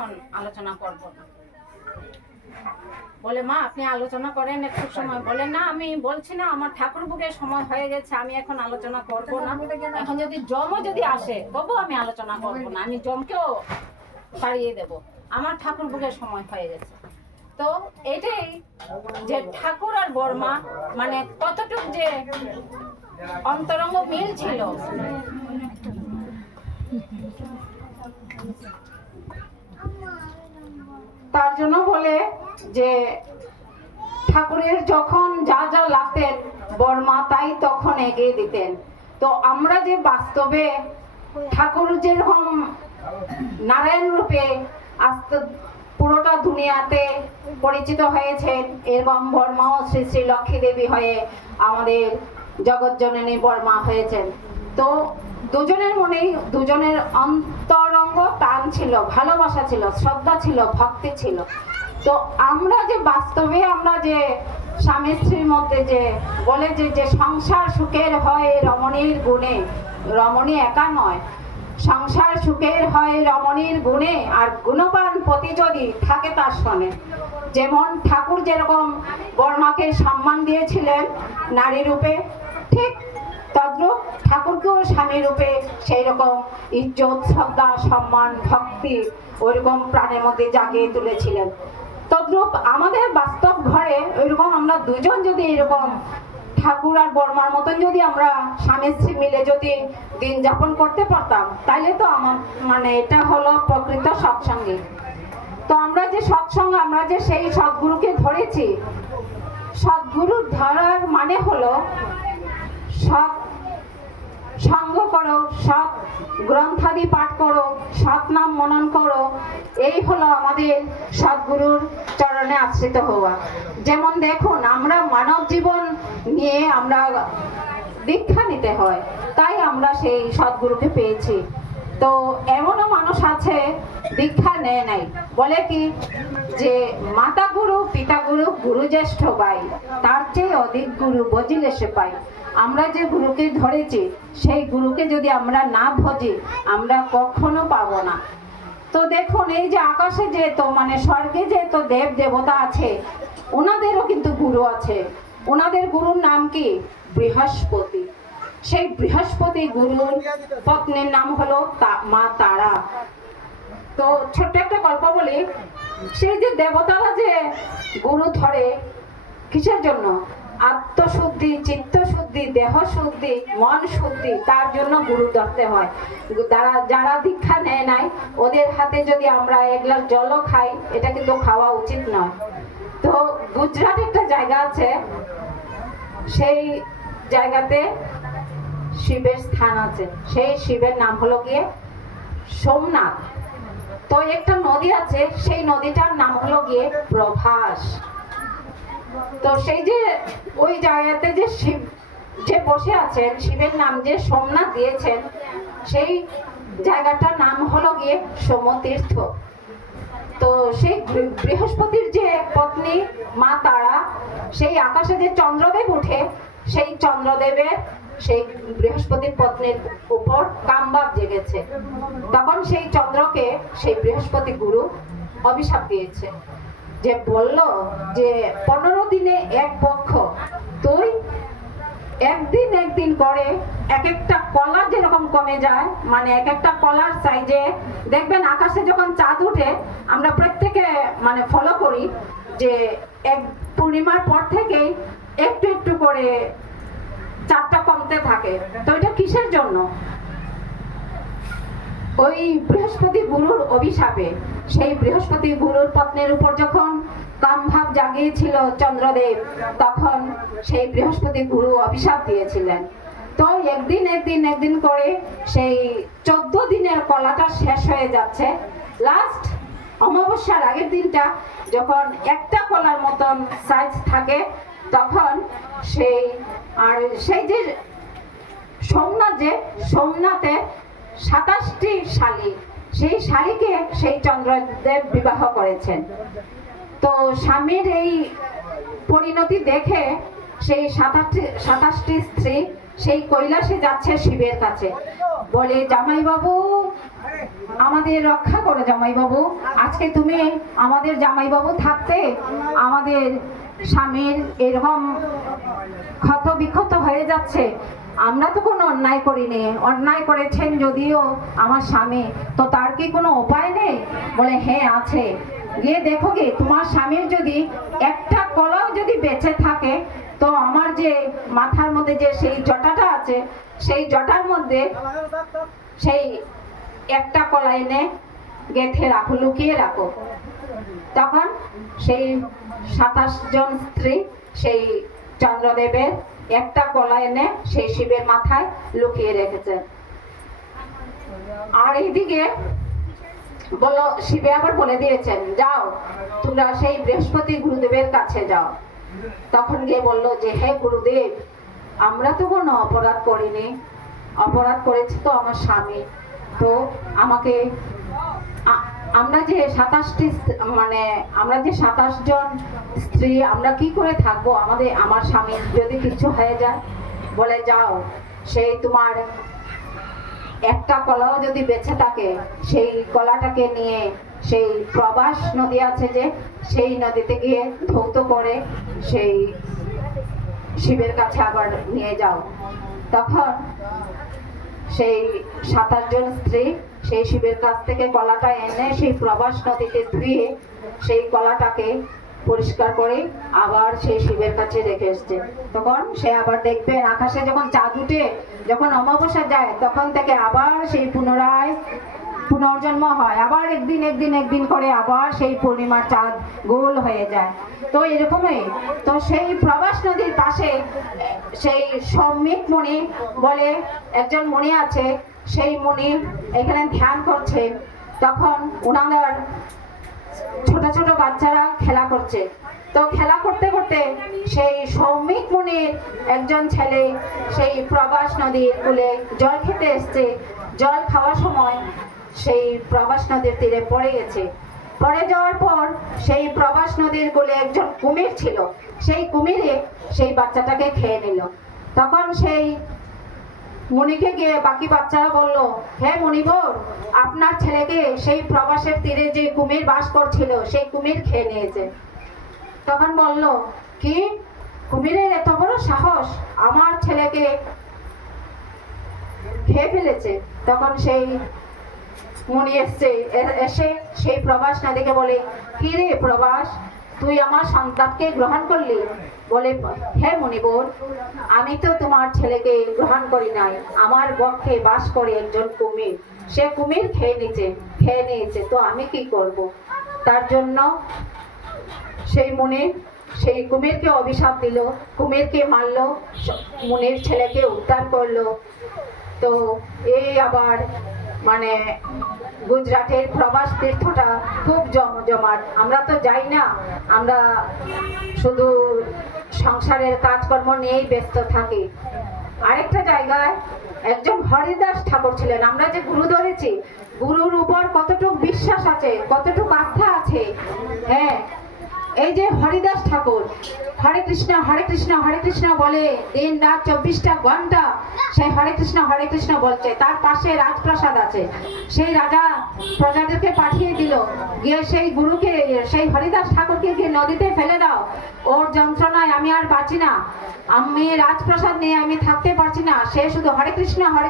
এখন আলোচনা করব না। বলে মা আপনি আলোচনা করেন একটু সময়। বলে না আমি বলছি না, আমার ঠাকুর ভোগের সময় হয়ে গেছে, আমি এখন আলোচনা করব না। এখন যদি জমও যদি আসে তবু আমি আলোচনা করব না, আমি জমকেও তাড়িয়ে দেব, আমার ঠাকুর ভোগের সময় হয়ে গেছে। তো এটাই যে ঠাকুর আর বর্মা মানে কতটুক যে অন্তরঙ্গ মিল ছিল। তার জন্য বলে যে ঠাকুরের যখন যা যা লাগতেন বর্মা তাই তখন এগিয়ে দিতেন। তো আমরা যে বাস্তবে ঠাকুর যেরকম নারায়ণ রূপে আস্তে পুরোটা দুনিয়াতে পরিচিত হয়েছেন, এরকম বর্মাও শ্রী শ্রী লক্ষ্মী দেবী হয়ে আমাদের জগৎজননী বর্মা হয়েছেন। তো দুজনের মনেই দুজনের অন্তরঙ্গ টান ছিল, ভালোবাসা ছিল, শ্রদ্ধা ছিল, ভক্তি ছিল। তো আমরা যে বাস্তবে আমরা যে স্বামী স্ত্রীর মধ্যে যে বলে যে সংসার সুখের হয় রমণীর গুণে, রমণী একা নয়, সংসার সুখের হয় রমণীর গুণে, আর গুণবান পতি যদি থাকে তার সনে। যেমন ঠাকুর যেরকম বর্মাকে সম্মান দিয়েছিলেন নারী রূপে, ঠিক তদ্রূপ ঠাকুরকেও স্বামী রূপে সেই রকম ইজ্জত, শ্রদ্ধা, সম্মান, ভক্তি ওইরকম প্রাণের মধ্যে জাগিয়ে তুলেছিলেন। তদ্রূপ আমাদের বাস্তব ঘরে ওইরকম আমরা দুজন যদি এরকম ঠাকুর আর বর্মার মতন যদি আমরা স্বামী স্ত্রী মিলে যদি দিন যাপন করতে পারতাম, তাহলে তো আমার মানে এটা হলো প্রকৃত সৎসঙ্গী। তো আমরা যে সৎসঙ্গ, আমরা যে সেই সদ্গুরুকে ধরেছি, সদ্গুরু ধরার মানে হলো সৎ সঙ্গ করো, সৎ গ্রন্থাদি পাঠ করো, সৎ নাম মনন করো, এই হলো আমাদের সদ্গুরুর চরণে আশ্রিত হওয়া। যেমন দেখুন আমরা মানব জীবন নিয়ে আমরা দীক্ষা নিতে হয়, তাই আমরা সেই সদ্গুরুকে পেয়েছি। তো এমনও মানুষ আছে দীক্ষা নেয় নাই, বলে কি যে মাতা গুরু পিতা গুরু গুরু জ্যেষ্ঠ ভাই, তার চেয়ে অধিক গুরু বজিলে সে পাই। আমরা যে গুরুকে ধরেছি সেই গুরুকে যদি আমরা না ভজি আমরা কখনো পাবো না। তো দেখুন এই যে আকাশে যে তো মানে স্বর্গে যে তো দেব দেবতা আছে, ওনাদেরও কিন্তু গুরু আছে। ওনাদের গুরুর নাম কি? বৃহস্পতি। সেই বৃহস্পতি গুরুর পত্নীর নাম হলো মা তারা। তো ছোট্ট একটা গল্প বলি। সেই যে দেবতারা যে গুরু ধরে কিসের জন্য? আত্মশুদ্ধি, চিত্তশুদ্ধি, দেহ শুদ্ধি, মন শুদ্ধি, তার জন্য গুরু ধরতে হয়। যারা দীক্ষা নেয় নাই ওদের হাতে যদি আমরা এক গ্লাস জলও খাই, এটা কিন্তু খাওয়া উচিত নয়। তো গুজরাট একটা জায়গা আছে, সেই জায়গাতে শিবের স্থান আছে। সেই শিবের নাম হলো গিয়ে সোমনাথ। তো একটা নদী আছে, সেই নদীটার নাম হলো গিয়ে প্রভাস। তো সেই যে ওই জায়গাতে যে শিব যে বসে আছেন, শিবের নাম যে সোমনাথ দিয়েছেন, সেই জায়গাটার নাম হলো গিয়ে সোমতীর্থ। তো সেই বৃহস্পতির যে পত্নী মা তারা, সেই আকাশে যে চন্দ্রদেব উঠে, সেই চন্দ্রদেবের সেই বৃহস্পতির পত্নীর উপর কামভাব জেগেছে। তখন সেই চন্দ্রকে সেই বৃহস্পতি গুরু অভিশাপ দিয়েছে, যে বলল যে 15 দিনে এক পক্ষ, তুই একদিন একদিন করে এক একটা কলা যেরকম কমে যায়, মানে এক একটা কলার সাইজে দেখবেন আকাশে যখন চাঁদ উঠে আমরা প্রত্যেকে মানে ফলো করি যে এক পূর্ণিমার পর থেকেই একটু একটু করে চাঁদটা কমতে থাকে। তো এটা কিসের জন্য? ওই বৃহস্পতি গুরুর অভিশাপে। সেই বৃহস্পতি গুরুর পত্নীর উপর যখন কামভাব জাগিয়েছিল চন্দ্রদেব, তখন সেই বৃহস্পতি গুরু অভিশাপ দিয়েছিলেন। তো একদিন একদিন একদিন করে সেই 14 দিনের কলাটা শেষ হয়ে যাচ্ছে। লাস্ট অমাবস্যার আগের দিনটা যখন একটা কলার মতন সাইজ থাকে, তখন সেই আর সেই যে সোমনাথে 27টি শালী, সেই শালীকে সেই চন্দ্রদেব বিবাহ করেছেন। তো স্বামীর এই পরিণতি দেখে সেই 27টি স্ত্রী সেই কৈলাসে যাচ্ছে শিবের কাছে, বলে জামাইবাবু আমাদের রক্ষা করো জামাইবাবু, আজকে তুমি আমাদের জামাইবাবু থাকতে আমাদের স্বামীর এরকম ক্ষত বিক্ষত হয়ে যাচ্ছে, আমরা তো কোনো অন্যায় করিনি, অন্যায় করেছেন যদিও আমার স্বামী, তো তার কি কোনো উপায় নেই? বলে হ্যাঁ আছে, গিয়ে দেখো গে তোমার স্বামীর যদি একটা কলাও যদি বেঁচে থাকে তো আমার যে মাথার মধ্যে যে সেই জটাটা আছে সেই জটার মধ্যে সেই একটা কলা এনে গেঁথে রাখো, লুকিয়ে রাখো। তখন সেই 27 জন স্ত্রী সেই চন্দ্রদেবের একটা কলা এনে সেই শিবের মাথায় লুকিয়ে রেখেছে। আর এইদিকে বলো শিবে আবার বলে দিয়েছেন যাও তোমরা সেই বৃহস্পতি গুরুদেবের কাছে যাও। তখন গিয়ে বললো যে হে গুরুদেব, আমরা তো কোনো অপরাধ করিনি, অপরাধ করেছে তো আমার স্বামী, তো আমাকে আমরা যে 27টি মানে আমরা যে 27 জন স্ত্রী আমরা কি করে থাকবো, আমার স্বামী যদি কিছু হয়ে যায়? বলে যাও সেই তোমার একটা কলাও যদি বেঁচে থাকে সেই কলাটাকে নিয়ে সেই প্রবাস নদী আছে যে সেই নদীতে গিয়ে ধৌত করে সেই শিবের কাছে আবার নিয়ে যাও। তখন সেই 27 জন স্ত্রী সেই শিবের কাছ থেকে কলাটা এনে সেই প্রবাস নদীতে ধুয়ে সেই কলাটাকে পরিষ্কার করে আবার সেই শিবের কাছে রেখে এসছে। তখন সে আবার দেখবে আকাশে যখন চাঁদ উঠে যখন অমাবস্যা যায় তখন থেকে আবার সেই পুনরায় পুনর্জন্ম হয়, আবার একদিন করে আবার সেই পূর্ণিমার চাঁদ গোল হয়ে যায়। তো এরকমই তো সেই প্রবাস নদীর পাশে সেই সম্মিক মুনি বলে একজন মুনি আছে, সেই মুনি এখানে ধ্যান করছে। তখন ওনাদের ছোট ছোট বাচ্চারা খেলা করছে, তো খেলা করতে করতে সেই সৌমিক মুনির একজন ছেলে সেই প্রবাস নদীর কূলে জল খেতে এসছে। জল খাওয়ার সময় সেই প্রবাস নদীর তীরে পড়ে গেছে। পড়ে যাওয়ার পর সেই প্রবাস নদীর কূলে একজন কুমির ছিল, সেই কুমিরে সেই বাচ্চাটাকে খেয়ে নিল। তখন সেই মুনিকে গিয়ে বাকি বাচ্চারা বলল, হে মুনিবর, আপনার ছেলেকে সেই প্রবাসের তীরে যে কুমির বাস করছিল সেই কুমির খেয়ে নিয়েছে। তখন বলল, কি কুমিরের এত বড় সাহস, আমার ছেলেকে খেয়ে ফেলেছে। তখন সেই মুনি এসে সেই প্রবাস নদীকে বলে, কি রে প্রবাস, তুই আমার সন্তানকে গ্রহণ করলি? বলে, হে মুনিবর, আমি তো তোমার ছেলেকে গ্রহণ করি নাই, আমার বক্ষে বাস করে একজন কুমির, সে কুমির খেয়ে নিয়েছে, তো আমি কি করব? তার জন্য সেই মুনি সেই কুমিরকে অভিশাপ দিল, কুমিরকে মারলো, মুনির ছেলেকে উদ্ধার করলো। তো এই আবার মানে গুজরাটের প্রবাস তীর্থটা খুব জমজমাট। আমরা তো যাই না, আমরা শুধু সংসারের কাজকর্ম নিয়েই ব্যস্ত থাকি। আরেকটা জায়গায় একজন হরিদাস ঠাকুর ছিলেন। আমরা যে গুরু ধরেছি, গুরুর উপর কতটুকু বিশ্বাস আছে, কতটুকু আস্থা আছে। হ্যাঁ, এই যে হরিদাস ঠাকুর হরে কৃষ্ণ হরে কৃষ্ণ হরে কৃষ্ণ বলে দিন রাত 24টা ঘন্টা সেই হরে কৃষ্ণ বলছে। তার পাশে রাজপ্রাসাদ আছে, সেই রাজা প্রজাদেরকে পাঠিয়ে দিল, গিয়ে সেই গুরুকে সেই হরিদাস ঠাকুরকে গিয়ে নদীতে ফেলে দাও, ওর যন্ত্রণায় আমি আর বাঁচি না, আমি রাজপ্রাসাদ নিয়ে আমি থাকতে পারছি না। সে শুধু হরে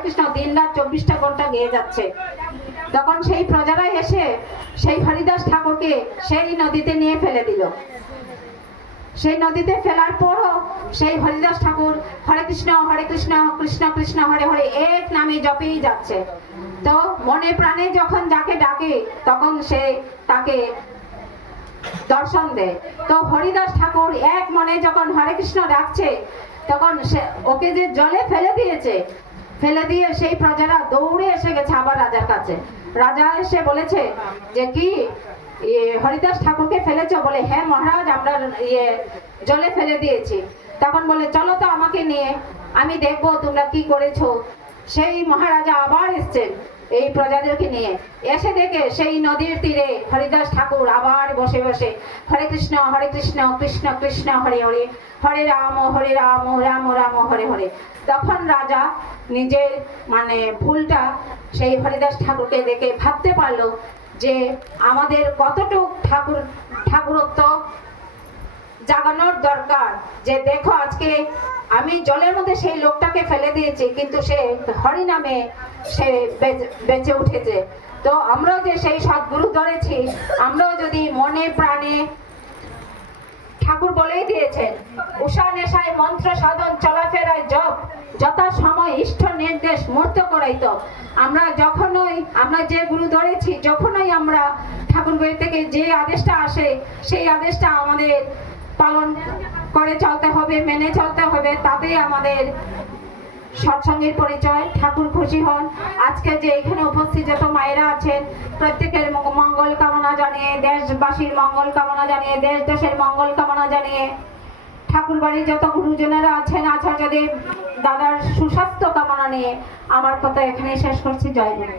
কৃষ্ণ দিন রাত 24টা ঘন্টা গেয়ে যাচ্ছে। তখন সেই প্রজারা এসে সেই হরিদাস ঠাকুরকে সেই নদীতে নিয়ে ফেলে দিল। সেই নদীতে ফেলার পরও সেই হরিদাস ঠাকুর হরে কৃষ্ণ কৃষ্ণ কৃষ্ণ হরে হরে এক নামে জপেই যাচ্ছে। তো মনে প্রাণে যখন যাকে ডাকে তখন সে তাকে দর্শন দেয়। তো হরিদাস ঠাকুর এক মনে যখন হরে কৃষ্ণ ডাকছে তখন সে ওকে যে জলে ফেলে দিয়ে সেই প্রজারা দৌড়ে এসে গেছে আবার রাজার কাছে। রাজা এসে বলেছে যে কি হরিদাস ঠাকুরকে ফেলেছ? বলে হ্যাঁ মহারাজ, আমরা জলে ফেলে দিয়েছি। তখন বলে চলো তো আমাকে নিয়ে, আমি দেখবো তোমরা কি করেছো। সেই মহারাজা আবার এসছেন এই প্রজাদেরকে নিয়ে, এসে দেখে সেই নদীর তীরে হরিদাস ঠাকুর আবার বসে বসে হরে কৃষ্ণ কৃষ্ণ কৃষ্ণ হরে হরে, হরে রাম রাম রাম হরে হরে। তখন রাজা নিজের মানে ভুলটা সেই হরিদাস ঠাকুরকে দেখে ভাবতে পারলো যে আমাদের কতটুক ঠাকুরত্ব জাগানোর দরকার। যে দেখো আজকে আমি জলের মধ্যে সেই লোকটাকে ফেলে দিয়েছি, কিন্তু সে হরি নামে সে বেঁচে উঠেছে। তো আমরাও যে সেই সদ্গুরু ধরেছি, আমরাও যদি মনে প্রাণে, ঠাকুর বলেই দিয়েছেন উষা নেশায় মন্ত্র সাধন চলাফেরায় জপ যথা সময় ইষ্ট নির্দেশ মূর্ত করাইত। আমরা যখনই আমরা যে গুরু ধরেছি, যখনই আমরা ঠাকুর বই থেকে যে আদেশটা আসে সেই আদেশটা আমাদের পালন করে চলতে হবে, মেনে চলতে হবে, তাতেই আমাদের সৎসঙ্গের পরিচয়। ঠাকুর খুশি হন। আজকে যে এখানে উপস্থিত যত মায়েরা আছেন প্রত্যেকের মঙ্গল কামনা জানিয়ে, দেশবাসীর মঙ্গল কামনা জানিয়ে, দেশ দেশের মঙ্গল কামনা জানিয়ে, ঠাকুর বাড়ির যত গুরুজনেরা আছেন, আচার্যদেব দাদার সুস্বাস্থ্য কামনা নিয়ে আমার কথা এখানে শেষ করছি। জয় গুরু।